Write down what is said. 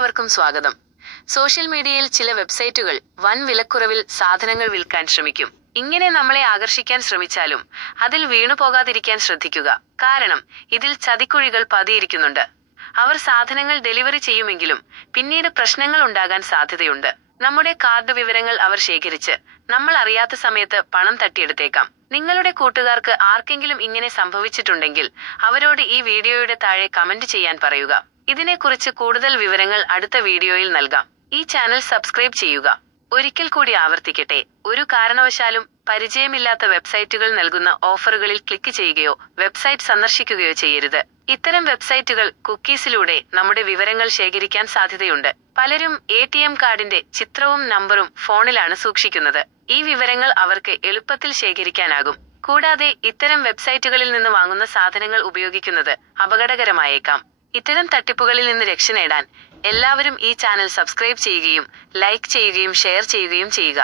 എല്ലാവർക്കും സ്വാഗതം. സോഷ്യൽ മീഡിയയിൽ ചില വെബ്സൈറ്റുകൾ വൻ വിലക്കുറവിൽ സാധനങ്ങൾ വിൽക്കാൻ ശ്രമിക്കും. ഇങ്ങനെ നമ്മളെ ആകർഷിക്കാൻ ശ്രമിച്ചാലും അതിൽ വീണു പോകാതിരിക്കാൻ ശ്രദ്ധിക്കുക. കാരണം ഇതിൽ ചതിക്കുഴികൾ പതിയിരിക്കുന്നുണ്ട്. അവർ സാധനങ്ങൾ ഡെലിവറി ചെയ്യുമെങ്കിലും പിന്നീട് പ്രശ്നങ്ങൾ ഉണ്ടാകാൻ സാധ്യതയുണ്ട്. നമ്മുടെ കാർഡ് വിവരങ്ങൾ അവർ ശേഖരിച്ച് നമ്മൾ അറിയാത്ത സമയത്ത് പണം തട്ടിയെടുത്തേക്കാം. നിങ്ങളുടെ കൂട്ടുകാർക്ക് ആർക്കെങ്കിലും ഇങ്ങനെ സംഭവിച്ചിട്ടുണ്ടെങ്കിൽ അവരോട് ഈ വീഡിയോയുടെ താഴെ കമന്റ് ചെയ്യാൻ പറയുക. ഇതിനെക്കുറിച്ച് കൂടുതൽ വിവരങ്ങൾ അടുത്ത വീഡിയോയിൽ നൽകാം. ഈ ചാനൽ സബ്സ്ക്രൈബ് ചെയ്യുക. ഒരിക്കൽ കൂടി ആവർത്തിക്കട്ടെ. ഒരു കാരണവശാലും പരിചയമില്ലാത്ത വെബ്സൈറ്റുകൾ നൽകുന്ന ഓഫറുകളിൽ ക്ലിക്ക് ചെയ്യുകയോ വെബ്സൈറ്റ് സന്ദർശിക്കുകയോ ചെയ്യരുത്. ഇത്തരം വെബ്സൈറ്റുകൾ കുക്കീസിലൂടെ നമ്മുടെ വിവരങ്ങൾ ശേഖരിക്കാൻ സാധ്യതയുണ്ട്. പലരും എ ടി എം കാർഡിന്റെ ചിത്രവും നമ്പറും ഫോണിലാണ് സൂക്ഷിക്കുന്നത്. ഈ വിവരങ്ങൾ അവർക്ക് എളുപ്പത്തിൽ ശേഖരിക്കാനാകും. കൂടാതെ ഇത്തരം വെബ്സൈറ്റുകളിൽ നിന്ന് വാങ്ങുന്ന സാധനങ്ങൾ ഉപയോഗിക്കുന്നത് അപകടകരമായേക്കാം. ഇത്തരം തട്ടിപ്പുകളിൽ നിന്ന് രക്ഷ നേടാൻ എല്ലാവരും ഈ ചാനൽ സബ്സ്ക്രൈബ് ചെയ്യുകയും ലൈക്ക് ചെയ്യുകയും ഷെയർ ചെയ്യുകയും ചെയ്യുക.